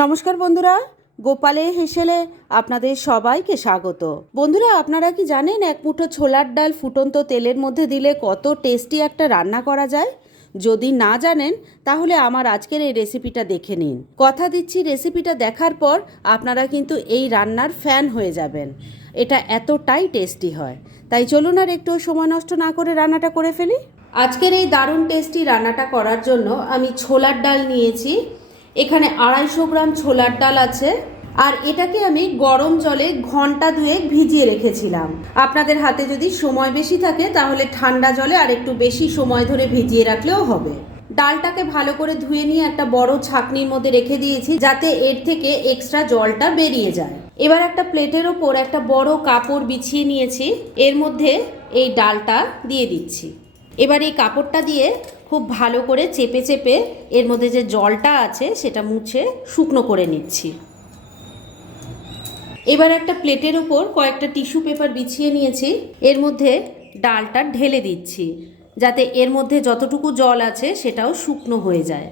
নমস্কার বন্ধুরা, গোপালে হেসেলে আপনাদের সবাইকে স্বাগত। বন্ধুরা, আপনারা কি জানেন এক মুঠো ছোলার ডাল ফুটন্ত তেলের মধ্যে দিলে কত টেস্টি একটা রান্না করা যায়? যদি না জানেন, তাহলে আমার আজকের এই রেসিপিটা দেখে নিন। কথা দিচ্ছি রেসিপিটা দেখার পর আপনারা কিন্তু এই রান্নার ফ্যান হয়ে যাবেন। এটা এতটাই টেস্টি হয়। তাই চলুন আর একটু সময় নষ্ট না করে রান্নাটা করে ফেলি। আজকের এই দারুণ টেস্টি রান্নাটা করার জন্য আমি ছোলার ডাল নিয়েছি। এখানে আড়াইশো গ্রাম ছোলার ডাল আছে, আর এটাকে আমি গরম জলে ঘণ্টা দুয়েক ভিজিয়ে রেখেছিলাম। আপনাদের হাতে যদি সময় বেশি থাকে, তাহলে ঠান্ডা জলে আর একটু বেশি সময় ধরে ভিজিয়ে রাখলেও হবে। ডালটাকে ভালো করে ধুয়ে নিয়ে একটা বড় ছাকনির মধ্যে রেখে দিয়েছি, যাতে এর থেকে এক্সট্রা জলটা বেরিয়ে যায়। এবার একটা প্লেটের ওপর একটা বড় কাপড় বিছিয়ে নিয়েছি, এর মধ্যে এই ডালটা দিয়ে দিচ্ছি। এবার এই কাপড়টা দিয়ে খুব ভালো করে চেপে চেপে এর মধ্যে যে জলটা আছে সেটা মুছে শুকনো করে নিচ্ছি। এবার একটা প্লেটের উপর কয়েকটা টিস্যু পেপার বিছিয়ে নিয়েছি। এর মধ্যে ডালটা ঢেলে দিচ্ছি যাতে এর মধ্যে যতটুকু জল আছে সেটাও শুকনো হয়ে যায়।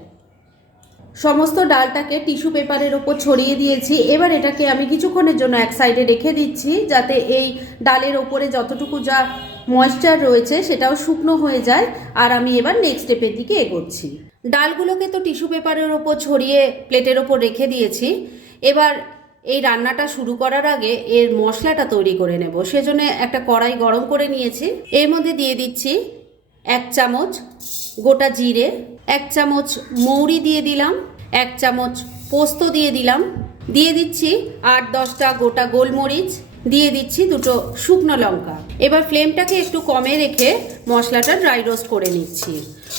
সমস্ত ডালটাকে টিস্যু পেপারের ওপর ছড়িয়ে দিয়েছি। এবার এটাকে আমি কিছুক্ষণের জন্য এক সাইডে রেখে দিচ্ছি যাতে এই ডালের ওপরে যতটুকু যা ময়েশ্চার রয়েছে, সেটাও শুকনো হয়ে যায়। আর আমি এবার নেক্সট স্টেপের দিকে এগোচ্ছি। ডালগুলোকে তো টিস্যু পেপারের ওপর ছড়িয়ে প্লেটের ওপর রেখে দিয়েছি। এবার এই রান্নাটা শুরু করার আগে এর মশলাটা তৈরি করে নেব। সেজন্য একটা কড়াই গরম করে নিয়েছি। এর মধ্যে দিয়ে দিচ্ছি এক চামচ গোটা জিরে, এক চামচ মৌরি দিয়ে দিলাম, এক চামচ পোস্ত দিয়ে দিলাম। দিয়ে দিচ্ছি আট দশটা গোটা গোলমরিচ দিয়ে দিচ্ছি দুটো শুকনো লঙ্কা। এবার ফ্লেমটাকে একটু কমে রেখে মশলাটা ড্রাই রোস্ট করে নিচ্ছি।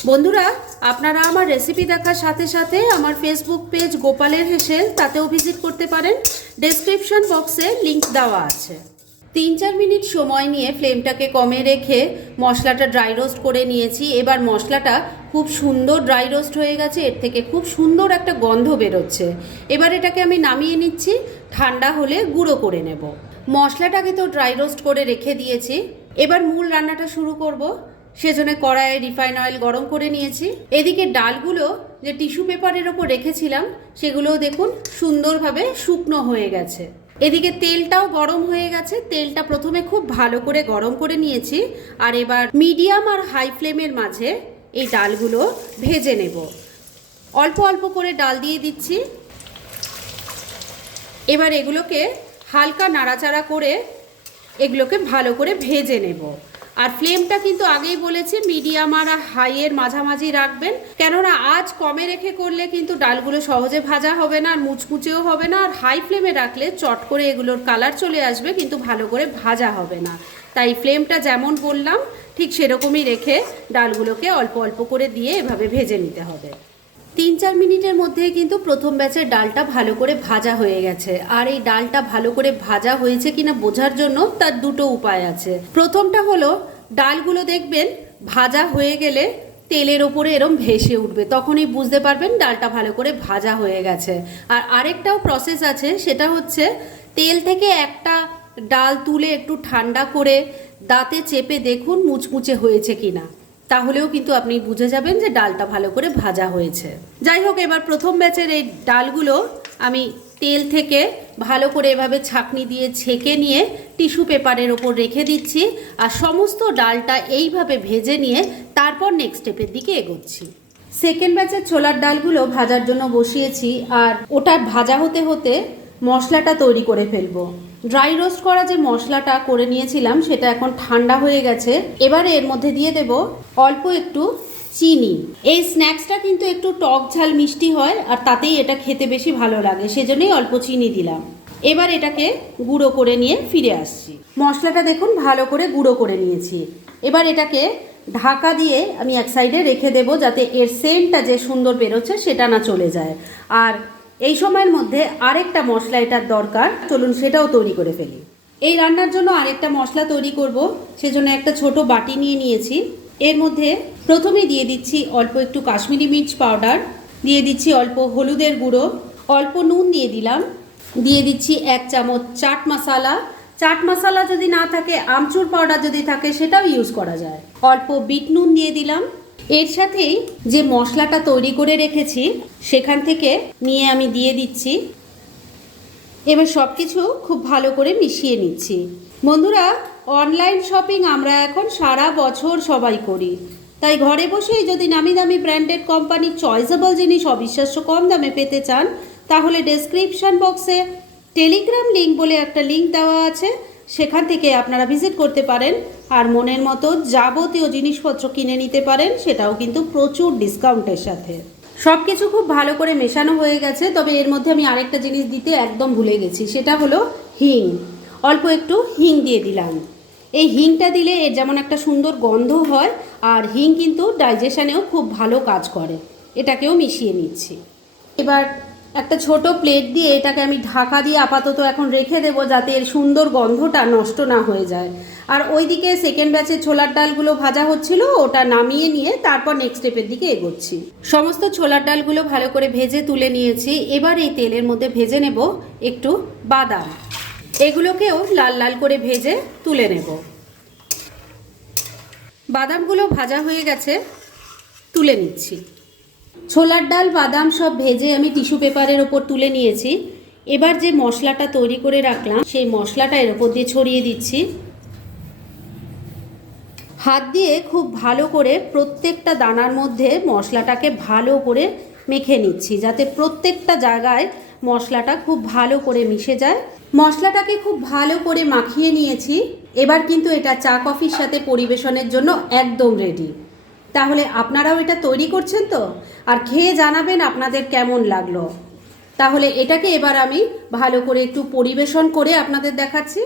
বন্ধুরা, আপনারা আমার রেসিপি দেখার সাথে সাথে আমার ফেসবুক পেজ গোপালের হেসেল তাতেও ভিজিট করতে পারেন। ডেসক্রিপশন বক্সে লিংক দেওয়া আছে। তিন চার মিনিট সময় নিয়ে ফ্লেমটাকে কমে রেখে মশলাটা ড্রাই রোস্ট করে নিয়েছি। এবার মশলাটা খুব সুন্দর ড্রাই রোস্ট হয়ে গেছে, এর থেকে খুব সুন্দর একটা গন্ধ বেরোচ্ছে। এবার এটাকে আমি নামিয়ে নিচ্ছি, ঠান্ডা হলে গুঁড়ো করে নেব। মশলাটাকে তো ড্রাই রোস্ট করে রেখে দিয়েছি। এবার মূল রান্নাটা শুরু করব। সেজন্য কড়াইয়ে রিফাইন অয়েল গরম করে নিয়েছি। এদিকে ডালগুলো যে টিস্যু পেপারের ওপর রেখেছিলাম, সেগুলোও দেখুন সুন্দরভাবে শুকনো হয়ে গেছে। এদিকে তেলটাও গরম হয়ে গেছে। তেলটা প্রথমে খুব ভালো করে গরম করে নিয়েছি আর এবার মিডিয়াম আর হাই ফ্লেমের মাঝে এই ডালগুলো ভেজে নেব। অল্প অল্প করে ডাল দিয়ে দিচ্ছি। এবার এগুলোকে হালকা নাড়াচাড়া করে এগুলোকে ভালো করে ভেজে নেব। আর ফ্লেমটা কিন্তু আগেই বলেছি, মিডিয়াম আর হাইয়ের মাঝামাঝি রাখবেন। কেননা আজ কমে রেখে করলে কিন্তু ডালগুলো সহজে ভাজা হবে না, আর মুচমুচেও হবে না, আর হাই ফ্লেমে রাখলে চট করে এগুলোর কালার চলে আসবে, কিন্তু ভালো করে ভাজা হবে না। তাই ফ্লেমটা যেমন বললাম, ঠিক সেরকমই রেখে ডালগুলোকে অল্প অল্প করে দিয়ে এভাবে ভেজে নিতে হবে। তিন চার মিনিটের মধ্যেই কিন্তু প্রথম ব্যাচের ডালটা ভালো করে ভাজা হয়ে গেছে। আর এই ডালটা ভালো করে ভাজা হয়েছে কিনা বোঝার জন্য তার দুটো উপায় আছে। প্রথমটা হলো, ডালগুলো দেখবেন ভাজা হয়ে গেলে তেলের ওপরে এরম ভেসে উঠবে, তখনই বুঝতে পারবেন ডালটা ভালো করে ভাজা হয়ে গেছে। আর আরেকটাও প্রসেস আছে, সেটা হচ্ছে তেল থেকে একটা ডাল তুলে একটু ঠান্ডা করে দাঁতে চেপে দেখুন মুচমুচে হয়েছে কিনা। তাহলেও কিন্তু আপনি বুঝে যাবেন যে ডালটা ভালো করে ভাজা হয়েছে। যাই হোক, এবার প্রথম ব্যাচের এই ডালগুলো আমি তেল থেকে ভালো করে এভাবে ছাকনি দিয়ে ছেঁকে নিয়ে টিস্যু পেপারের ওপর রেখে দিচ্ছি আর সমস্ত ডালটা এইভাবে ভেজে নিয়ে তারপর নেক্সট স্টেপের দিকে এগোচ্ছি। সেকেন্ড ব্যাচের ছোলার ডালগুলো ভাজার জন্য বসিয়েছি আর ওটা ভাজা হতে হতে মশলাটা তৈরি করে ফেলব। ড্রাই রোস্ট করা যে মশলাটা করে নিয়েছিলাম, সেটা এখন ঠান্ডা হয়ে গেছে। এবারে এর মধ্যে দিয়ে দেব অল্প একটু চিনি। এই স্ন্যাক্সটা কিন্তু একটু টক ঝাল মিষ্টি হয়, আর তাতেই এটা খেতে বেশি ভালো লাগে, সেজন্যই অল্প চিনি দিলাম। এবার এটাকে গুঁড়ো করে নিয়ে ফিরে আসছি। মশলাটা দেখুন, ভালো করে গুঁড়ো করে নিয়েছি। এবার এটাকে ঢাকা দিয়ে আমি এক সাইডে রেখে দেবো, যাতে এর সেন্টটা যে সুন্দর বেরোচ্ছে, সেটা না চলে যায়। আর এই সময়ের মধ্যে আরেকটা মশলা এটার দরকার। চলুন সেটাও তৈরি করে ফেলি। এই রান্নার জন্য আরেকটা মশলা তৈরি করব, সেজন্য একটা ছোট বাটি নিয়ে নিয়েছি। এর মধ্যে প্রথমেই দিয়ে দিচ্ছি অল্প একটু কাশ্মীরি মির্চ পাউডার, দিয়ে দিচ্ছি অল্প হলুদের গুঁড়ো, অল্প নুন দিয়ে দিলাম, দিয়ে দিচ্ছি এক চামচ চাট মশালা। চাট মশালা যদি না থাকে, আমচুর পাউডার যদি থাকে, সেটাও ইউজ করা যায়। অল্প বিট নুন দিয়ে দিলাম এর সাথেই যে মশলাটা তৈরি করে রেখেছি, সেখান থেকে নিয়ে আমি দিয়ে দিচ্ছি। এবার সব কিছু খুব ভালো করে মিশিয়ে নিচ্ছি। বন্ধুরা, অনলাইন শপিং আমরা এখন সারা বছর সবাই করি। তাই ঘরে বসেই যদি নামি দামি ব্র্যান্ডেড কোম্পানির চয়েসেবল জিনিস অবিশ্বাস্য কম দামে পেতে চান, তাহলে ডেসক্রিপশন বক্সে টেলিগ্রাম লিঙ্ক বলে একটা লিঙ্ক দেওয়া আছে, সেখান থেকে আপনারা ভিজিট করতে পারেন। আর মনের মতো যাবতীয় জিনিসপত্র কিনে নিতে পারেন, সেটাও কিন্তু প্রচুর ডিসকাউন্টের সাথে। সব কিছু খুব ভালো করে মেশানো হয়ে গেছে, তবে এর মধ্যে আমি আরেকটা জিনিস দিতে একদম ভুলে গেছি, সেটা হলো হিং। অল্প একটু হিং দিয়ে দিলাম। এই হিংটা দিলে এর যেমন একটা সুন্দর গন্ধ হয়, আর হিং কিন্তু ডাইজেশনেও খুব ভালো কাজ করে। এটাকেও মিশিয়ে নিচ্ছি। এবার একটা ছোট প্লেট দিয়ে এটাকে আমি ঢাকা দিয়ে আপাতত এখন রেখে দেবো যাতে এর সুন্দর গন্ধটা নষ্ট না হয়ে যায়। আর ওইদিকে সেকেন্ড ব্যাচের ছোলার ডালগুলো ভাজা হচ্ছিল, ওটা নামিয়ে নিয়ে তারপর নেক্সট স্টেপের দিকে এগোচ্ছি। সমস্ত ছোলার ডালগুলো ভালো করে ভেজে তুলে নিয়েছি, এবার এই তেলের মধ্যে ভেজে নেব একটু বাদাম। এগুলোকেও লাল লাল করে ভেজে তুলে নেব। বাদামগুলো ভাজা হয়ে গেছে, তুলে নিচ্ছি। ছোলার ডাল, বাদাম সব ভেজে আমি টিস্যু পেপারের ওপর তুলে নিয়েছি। এবার যে মশলাটা তৈরি করে রাখলাম, সেই মশলাটা এর ওপর দিয়ে ছড়িয়ে দিচ্ছি। হাত দিয়ে খুব ভালো করে প্রত্যেকটা দানার মধ্যে মশলাটাকে ভালো করে মেখে নিচ্ছি, যাতে প্রত্যেকটা জায়গায় মশলাটা খুব ভালো করে মিশে যায়। মশলাটাকে খুব ভালো করে মাখিয়ে নিয়েছি। এবার কিন্তু এটা চা কফির সাথে পরিবেশনের জন্য একদম রেডি তাহলে আপনারাও এটা তৈরি করছেন তো? আর খেয়ে জানাবেন আপনাদের কেমন লাগল। তাহলে এটাকে এবার আমি ভালো করে একটু পরিবেশন করে আপনাদের দেখাচ্ছি।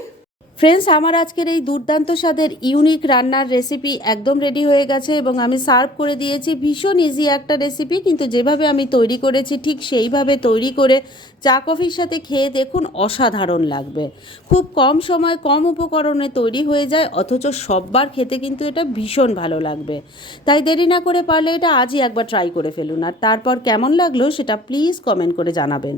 ফ্রেন্ডস আমার আজকের এই দুর্দান্ত স্বাদের ইউনিক রান্নার রেসিপি একদম রেডি হয়ে গেছে এবং আমি সার্ভ করে দিয়েছি। ভীষণ ইজি একটা রেসিপি কিন্তু যেভাবে আমি তৈরি করেছি, ঠিক সেইভাবে তৈরি করে চা কফির সাথে খেয়ে দেখুন অসাধারণ লাগবে। খুব কম সময়, কম উপকরণে তৈরি হয়ে যায়, অথচ সববার খেতে কিন্তু এটা ভীষণ ভালো লাগবে। তাই দেরি না করে পারলে এটা আজই একবার ট্রাই করে ফেলুন। আর তারপর কেমন লাগল সেটা প্লিজ কমেন্ট করে জানাবেন।